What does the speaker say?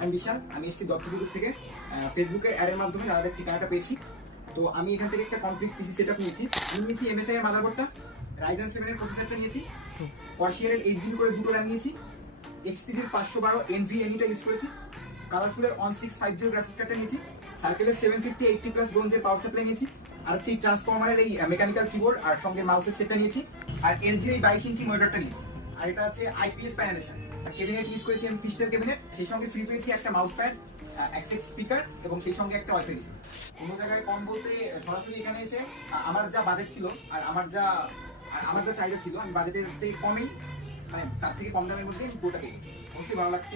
আমি বিশাল, আমি এসেছি দত্তপুকুর থেকে। ফেসবুকে অ্যাডের মাধ্যমে দাদাদের ঠিকানাটা পেয়েছি। তো আমি এখান থেকে একটা কমপ্লিট পিসি সেটআপ নিয়েছি। আমি নিয়েছি MSI এর মাদারবোর্ডটা, Ryzen 7 এর প্রসেসরটা নিয়েছি, Corsair এর 8GB করে দুটো RAM নিয়েছি, XPG এর 512 NVMe-টা ইউজ করেছি, কালারফুলের 1650 গ্রাফিক্স কার্ডটা নিয়েছি, সার্কেলের 750 80+ ব্রোঞ্জের পাওয়ার সাপ্লাই নিয়েছি, আর হচ্ছে ট্রান্সফরমারের এই মেকানিক্যাল কিবোর্ড আর সঙ্গে মাউসের সেটটা নিয়েছি, আর LG এর এই 22 ইঞ্চি মনিটরটা নিয়েছি। আর এটা হচ্ছে IPS প্যানেলেশন। ক্যাবিনেট ইউজ করেছি আমি ক্রিস্টাল ক্যাবিনেট, সেই সঙ্গে ফ্রি পেয়েছি একটা মাউস প্যাড, অ্যাক্সেস স্পিকার এবং সেই সঙ্গে একটা ওয়াইফাই রিসিভার। অন্য জায়গায় কম বলতে সরাসরি এখানে এসে আমার যা বাজেট ছিল আর আমার যা চাহিদা ছিল, আমি বাজেটের চেয়ে কমেই, মানে তার থেকে কম দামের মধ্যে আমি পুরোটা পেয়েছি। অবশ্যই ভালো লাগছে।